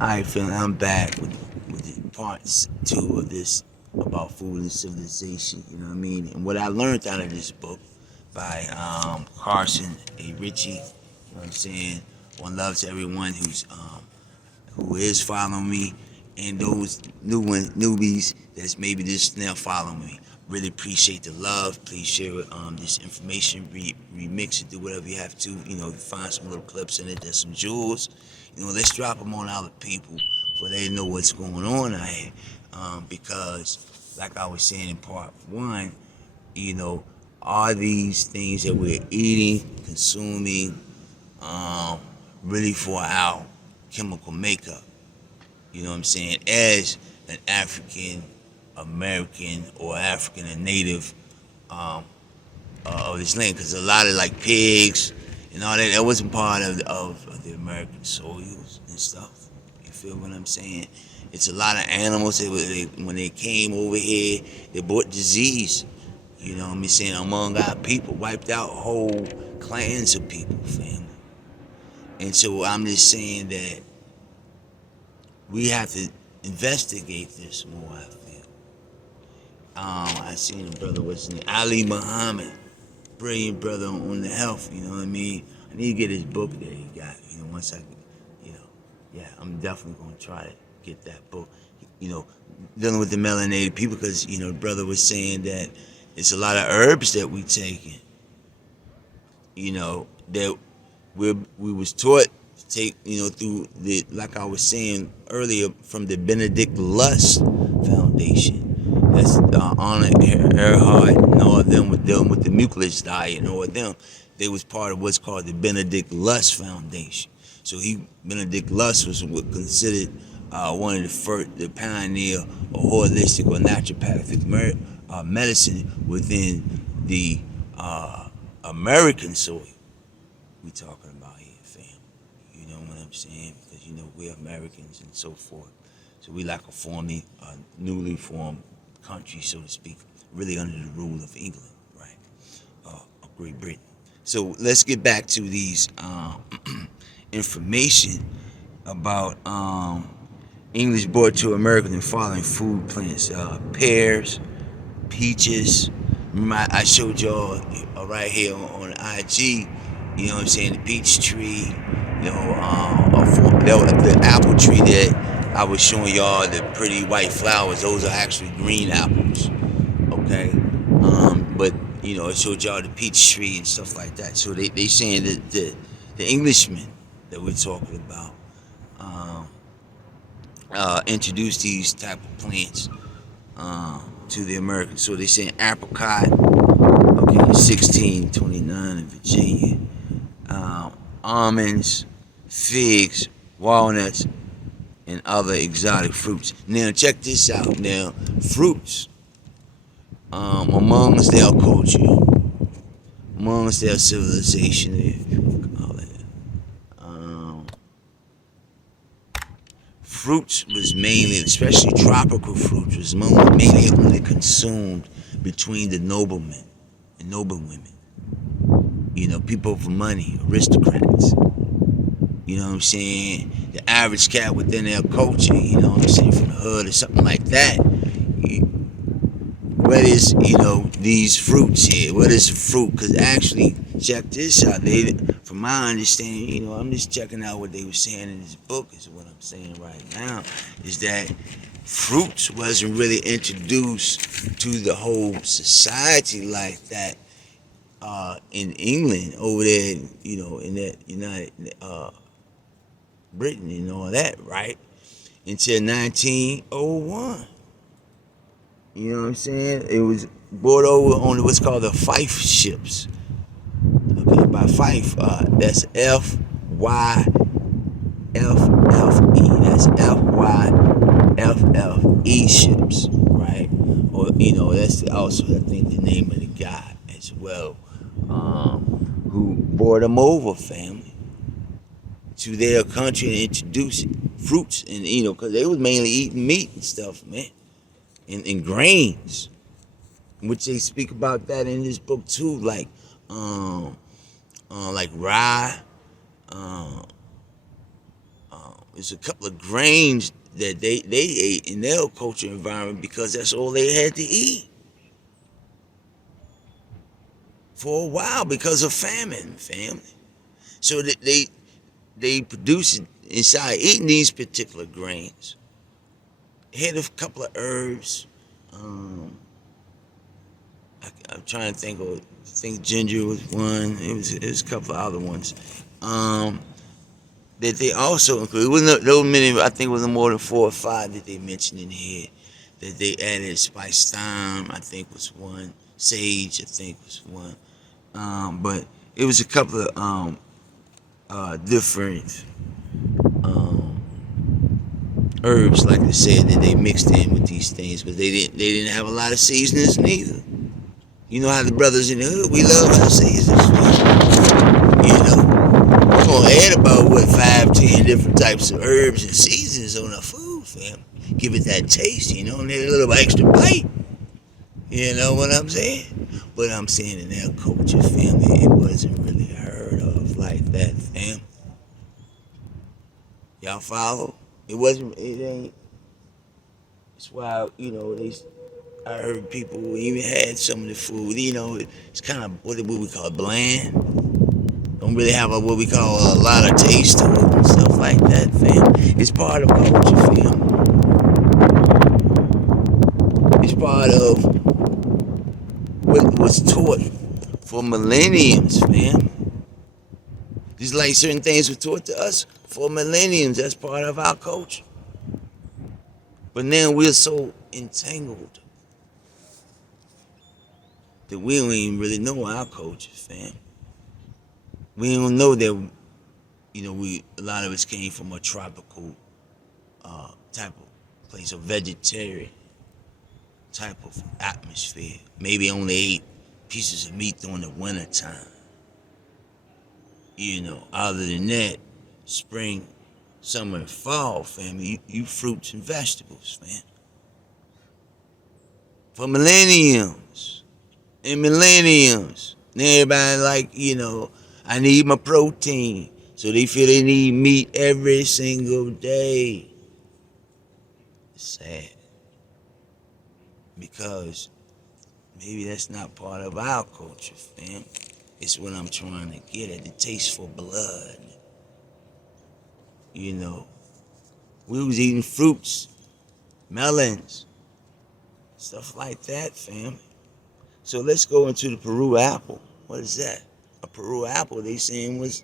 Alright, family, I'm back with the parts 2 of this about food and civilization, you know what I mean? And what I learned out of this book by Carson, Ritchie, you know what I'm saying? One love to everyone who is following me, and those newbies that's maybe just now following me. Really appreciate the love. Please share this information, remix it, do whatever you have to. You know, find some little clips in it. There's some jewels. You know, let's drop them on other people so they know what's going on out here. Because, like I was saying in part 1, you know, are these things that we're eating, consuming, really for our chemical makeup? You know what I'm saying? As an African American or African and native of this land, because a lot of like pigs and all that wasn't part of the American soils and stuff. You feel what I'm saying? It's a lot of animals that when they came over here, they brought disease. You know what I'm saying? Among our people, wiped out whole clans of people, family. And so I'm just saying that we have to investigate this more, I feel. I seen a brother, what's his name? Ali Muhammad. Brilliant brother on the health, you know what I mean? I need to get his book that he got, you know, once I, you know, yeah, I'm definitely going to try to get that book, you know, dealing with the melanated people, because, you know, the brother was saying that it's a lot of herbs that we taking, you know, that we was taught to take, you know, through the, like I was saying earlier, from the Benedict Lust Foundation. That's Anna Earhart and all of them with dealing with the mucilage diet and all of them. They was part of what's called the Benedict Lust Foundation. So Benedict Lust was considered one of the pioneer of holistic or naturopathic medicine within the American soil. We talking about here, fam. You know what I'm saying? Because you know we're Americans and so forth. So we like a newly formed country, so to speak, really under the rule of England, right? Of Great Britain. So let's get back to these information about English brought to America and following food plants, pears, peaches. Remember I showed y'all right here on IG, you know what I'm saying, the peach tree, you know, the apple tree that I was showing y'all, the pretty white flowers. Those are actually green apples, okay? But, you know, it showed y'all the peach tree and stuff like that. So they saying that the Englishmen that we're talking about introduced these type of plants to the Americans. So they saying apricot, okay, 1629 in Virginia. Almonds, figs, walnuts, and other exotic fruits. Now check this out. Now fruits, amongst their culture, amongst their civilization, if you want to call it, fruits was mainly, especially tropical fruits, was mainly only consumed between the noblemen and noblewomen. You know, people for money, aristocrats. You know what I'm saying? The average cat within their culture, you know what I'm saying, from the hood or something like that. What is, you know, these fruits here? What is a fruit? Because actually, check this out. From my understanding, you know, I'm just checking out what they were saying in this book, is what I'm saying right now, is that fruits wasn't really introduced to the whole society like that in England over there, you know, in that United Britain and all that, right? Until 1901. You know what I'm saying? It was brought over on what's called the Fife ships. Okay, by Fife, that's F-Y-F-F-E. That's F-Y-F-F-E ships, right? Or, you know, that's also, I think, the name of the guy as well, who brought them over, family, to their country and introduced fruits, and, you know, because they was mainly eating meat and stuff, man, and grains, which they speak about that in this book too, like rye, There's a couple of grains that they ate in their cultural environment because that's all they had to eat for a while because of famine, family. So that they produce it inside eating these particular grains. Had a couple of herbs. I'm trying to think of. I think ginger was one. It was a couple of other ones. That they also include. It wasn't those many. I think it was more than 4 or 5 that they mentioned in here. That they added spice thyme. I think was one. Sage. I think was one. But it was a couple of different herbs, like I said, that they mixed in with these things, but they didn't have a lot of seasonings neither. You know how the brothers in the hood, we love our seasonings. You know, we're gonna add about 5, 10 different types of herbs and seasonings on our food, fam. Give it that taste, you know, and a little extra bite. You know what I'm saying? But I'm saying in their culture, family, it wasn't really heard of like that, fam. Y'all follow? It ain't. That's why, you know, I heard people even had some of the food, you know, it's kind of what we call bland. Don't really have what we call a lot of taste to it and stuff like that, fam. It's part of culture, fam. It's part of what was taught for millenniums, fam. Just like certain things were taught to us for millenniums, that's part of our culture. But now we're so entangled that we don't even really know our culture, fam. We don't know that, you know, a lot of us came from a tropical type of place, a vegetarian type of atmosphere. Maybe only ate pieces of meat during the winter time. You know, other than that, spring, summer, and fall, fam, you fruits and vegetables, fam. For millenniums and millenniums. Now everybody like, you know, I need my protein. So they feel they need meat every single day. It's sad. Because maybe that's not part of our culture, fam. It's what I'm trying to get at, the taste for blood. You know, we was eating fruits, melons, stuff like that, fam. So let's go into the Peru apple. What is that? A Peru apple, they saying, was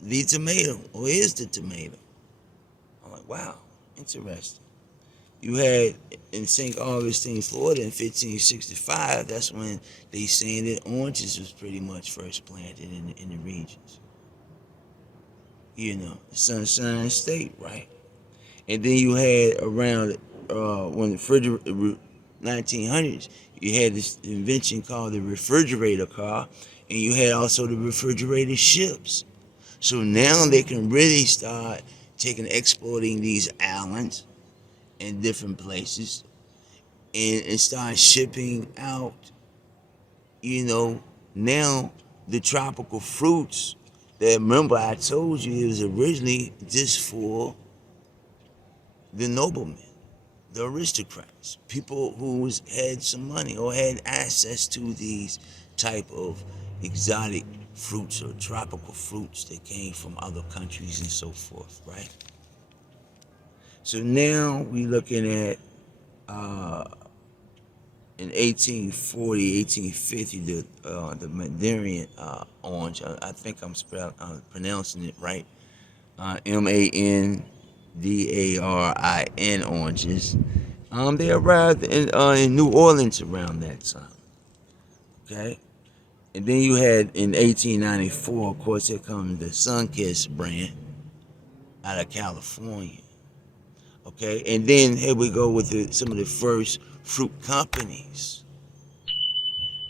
the tomato, or is the tomato. I'm like, wow, interesting. You had in St. Augustine, Florida in 1565, that's when they saying that oranges was pretty much first planted in the regions. You know, the Sunshine State, right? And then you had around when the 1900s, you had this invention called the refrigerator car, and you had also the refrigerated ships. So now they can really start exporting these islands in different places and start shipping out, you know, now the tropical fruits that, remember I told you, it was originally just for the noblemen, the aristocrats, people who had some money or had access to these type of exotic fruits or tropical fruits that came from other countries and so forth, right? So now we looking at in 1840, 1850, the Mandarin orange. I think I'm pronouncing it right. Mandarin oranges. They arrived in New Orleans around that time. Okay, and then you had in 1894, of course, here comes the Sunkist brand out of California. Okay, and then here we go with some of the first fruit companies.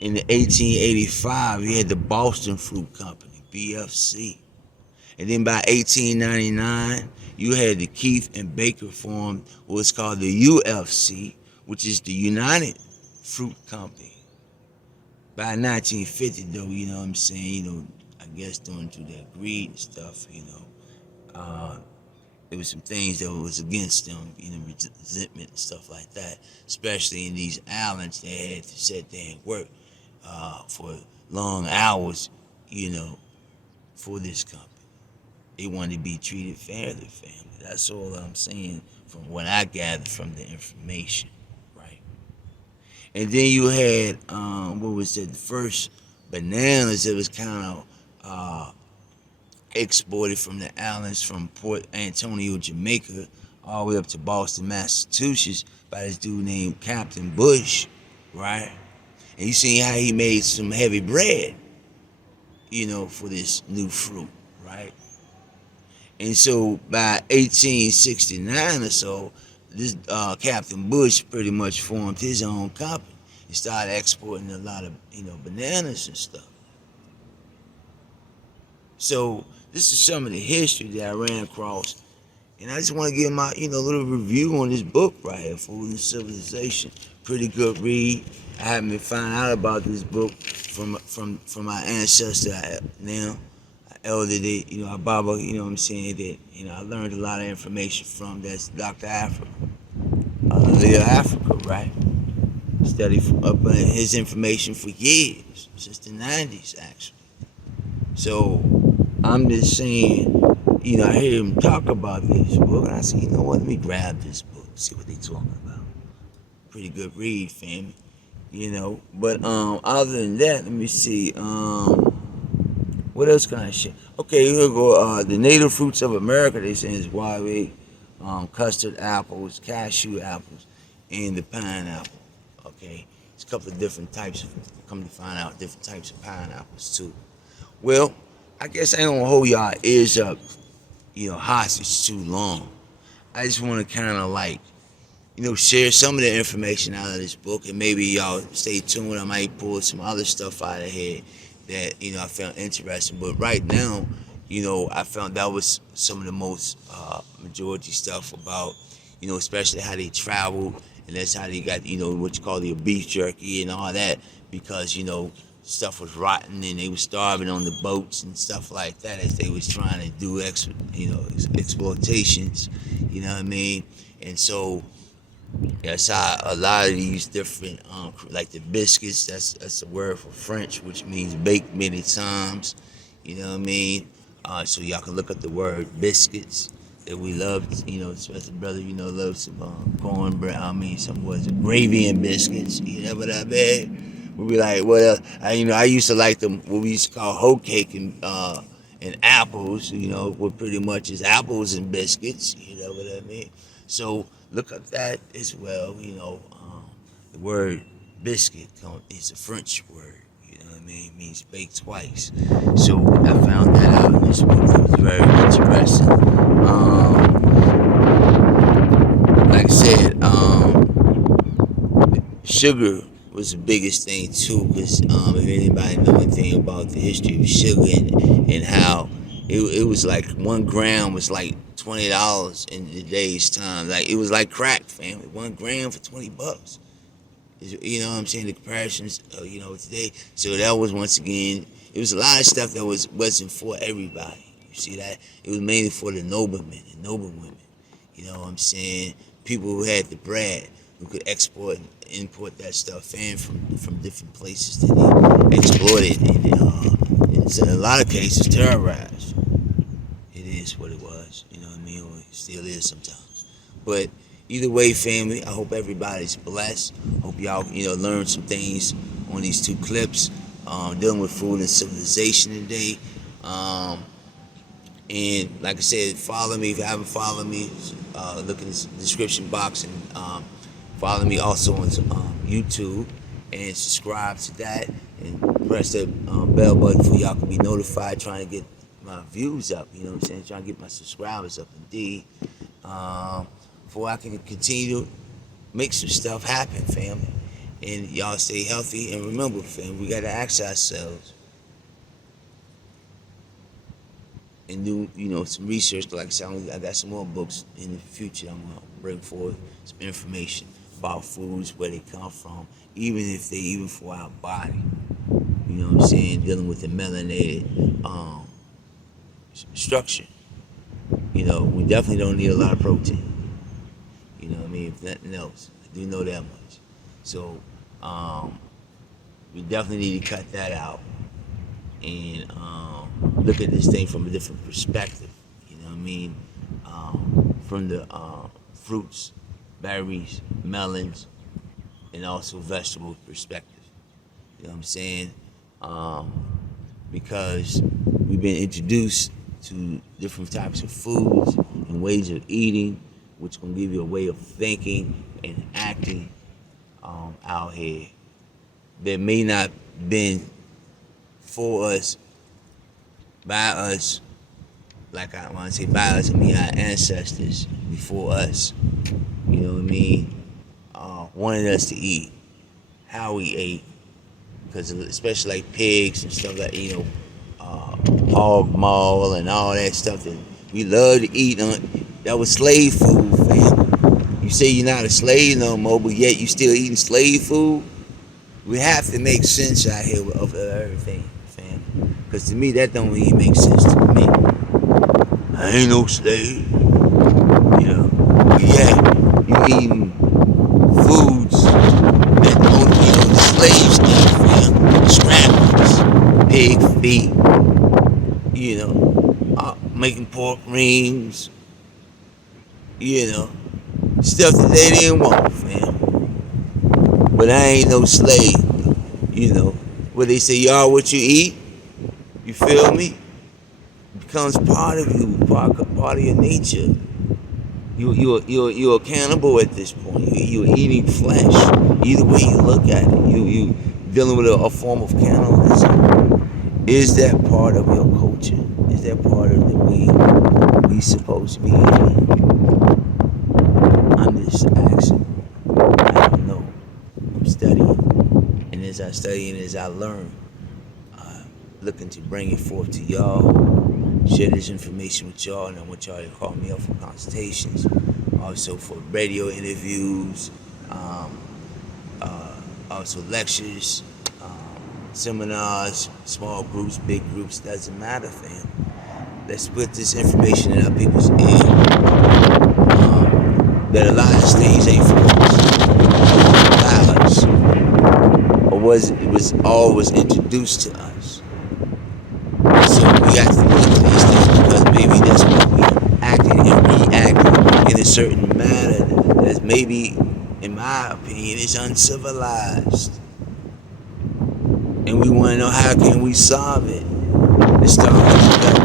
In the 1885, you had the Boston Fruit Company, BFC. And then by 1899, you had the Keith and Baker formed what's called the UFC, which is the United Fruit Company. By 1950, though, you know what I'm saying, you know, I guess due to that greed and stuff, you know, There was some things that was against them, resentment and stuff like that. Especially in these islands, they had to sit there and work for long hours, for this company. They wanted to be treated fairly, family. That's all I'm saying from what I gathered from the information, right? And then you had, what was it, the first bananas that was kind of exported from the islands from Port Antonio, Jamaica, all the way up to Boston, Massachusetts, by this dude named Captain Bush, right? And you see how he made some heavy bread, for this new fruit, right? And so by 1869 or so, this Captain Bush pretty much formed his own company and started exporting a lot of, bananas and stuff. So this is some of the history that I ran across. And I just want to give my, little review on this book right here, Food and Civilization. Pretty good read. I haven't been finding out about this book from my ancestor now. Elderly, Baba, what I'm saying, that, I learned a lot of information from. That's Dr. Africa, Little Africa, right? Studied up his information for years, since the 90s, actually. So I'm just saying, I hear him talk about this book, and I said, let me grab this book, see what they talking about. Pretty good read, family, But other than that, let me see. What else can I share? Okay, here we go. The native fruits of America, they say, is guava, custard apples, cashew apples, and the pineapple. Okay, it's a couple of different types. Come to find out, different types of pineapples too. Well, I guess I ain't gonna hold y'all ears up, hostage too long. I just want to kind of share some of the information out of this book, and maybe y'all stay tuned. I might pull some other stuff out of here that I found interesting. But right now, I found that was some of the most majority stuff about, especially how they traveled, and that's how they got, what you call the beef jerky and all that, because stuff was rotten and they were starving on the boats and stuff like that as they was trying to do exploitations, you know what I mean? And so that's how a lot of these different, like the biscuits, that's a word for French, which means baked many times, you know what I mean? So y'all can look up the word biscuits that we love, especially brother, loves some cornbread, some gravy and biscuits, you know what I mean? We'll be like, what else? I used to like them, what we used to call hoe cake and apples, what pretty much is apples and biscuits, you know what I mean? So look up that as well, the word biscuit is a French word, you know what I mean? It means baked twice. So I found that out in this book. It was very interesting. Like I said, sugar was the biggest thing too, because if anybody know anything about the history of sugar and how it was like 1 gram was like $20 in today's time. Like it was like crack, family. 1 gram for $20. You know what I'm saying? The comparisons, today. So that was, once again, it was a lot of stuff that wasn't for everybody. You see that? It was mainly for the noblemen and noble women. You know what I'm saying? People who had the bread, who could export and import that stuff in from different places that they exploited and in a lot of cases terrorized. It is what it was, you know what I mean? Or it still is sometimes. But either way, family, I hope everybody's blessed. Hope y'all, learn some things on these 2 clips, dealing with food and civilization today. And like I said, follow me if you haven't followed me. Look in the description box and follow me also on YouTube and subscribe to that and press the bell button for y'all can be notified. Trying to get my views up, you know what I'm saying? Trying to get my subscribers up indeed. Before I can continue to make some stuff happen, family. And y'all stay healthy. And remember, family, we got to ask ourselves and do, some research. Like I said, I got some more books in the future I'm going to bring forward some information about foods, where they come from, even if they even for our body. You know what I'm saying? Dealing with the melanated structure. You know, we definitely don't need a lot of protein. You know what I mean? If nothing else, I do know that much. So we definitely need to cut that out and look at this thing from a different perspective. You know what I mean? From the fruits, berries, melons, and also vegetable perspective. You know what I'm saying? Because we've been introduced to different types of foods and ways of eating, which gonna give you a way of thinking and acting out here that may not been for us, by us, like I want to say by us, I mean our ancestors before us. You know what I mean? Wanted us to eat, how we ate, because especially like pigs and stuff like, you know, hog maul and all that stuff that we love to eat. That was slave food, fam. You say you're not a slave no more, but yet you still eating slave food. We have to make sense out here of everything, fam. Because to me, that don't even make sense to me. I ain't no slave. You know, but yeah, you eating foods that only, you know, the slaves eat, fam. Scramblers, pig feet, you know, making pork rings, you know, stuff that they didn't want, fam. But I ain't no slave, you know. Where they say, y'all, what you eat, you feel me? It becomes part of you, part of your nature. You're a cannibal at this point. You're eating flesh. Either way you look at it, you dealing with a form of cannibalism. Is that part of your culture? Is that part of the way we supposed to be eating? I'm just asking. I don't know. I'm studying, and as I study and as I learn, looking to bring it forth to y'all, share this information with y'all, and I want y'all to call me up for consultations, also for radio interviews, also lectures, seminars, small groups, big groups, doesn't matter, fam. Let's put this information in our people's ear, that a lot of these things ain't for us, it was always introduced to us. So we have to look at these things because maybe that's why we acting and reacting in a certain manner that's maybe, in my opinion, is uncivilized. And we want to know how can we solve it. Let's start with that,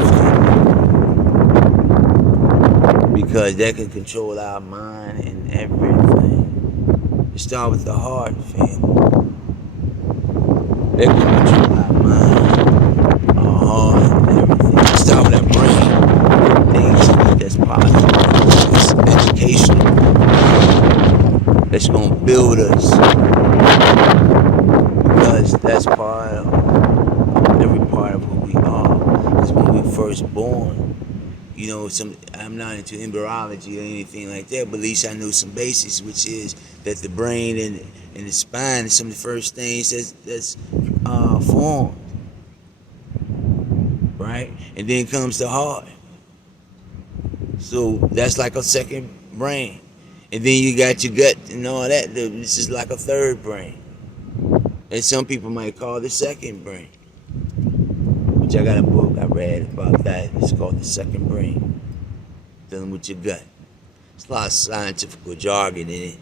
because that can control our mind and everything. Let's start with the heart, fam. That can control our mind, our heart, and everything. Let's start with our brain. Things that's positive, that's educational, that's gonna build us. Because that's part of every part of who we are. Because when we first born, you know, I'm not into embryology or anything like that, but at least I know some basics, which is that the brain and the spine is some of the first things that's formed, right? And then comes the heart. So that's like a second brain. And then you got your gut and all that. This is like a third brain. And some people might call it the second brain. Which I got a book I read about that. It's called The Second Brain. Dealing with your gut. It's a lot of scientific jargon in it.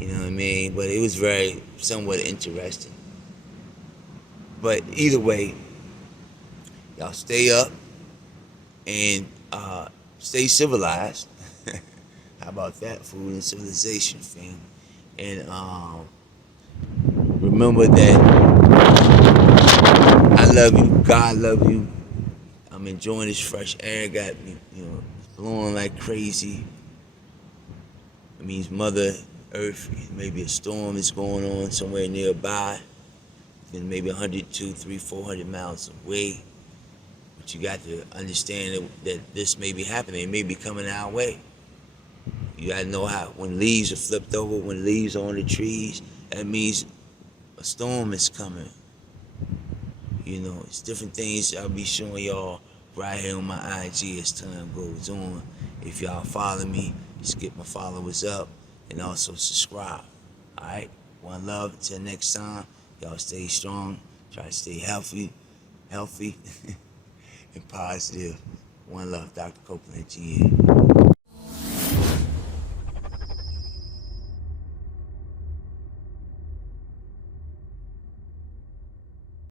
You know what I mean? But it was very somewhat interesting. But either way, y'all stay up and stay civilized. How about that? Food and civilization, fam. And remember that I love you, God love you. I'm enjoying this fresh air, got me, you know, blowing like crazy. It means Mother Earth, maybe a storm is going on somewhere nearby. Then maybe 100, 200, 300, 400 miles away. But you got to understand that this may be happening. It may be coming our way. You gotta know how, when leaves are flipped over, when leaves are on the trees, that means a storm is coming. You know, it's different things I'll be showing y'all right here on my IG as time goes on. If y'all follow me, just get my followers up and also subscribe. Alright? One love. Until next time, y'all stay strong. Try to stay healthy, and positive. One love, Dr. Copeland, GM.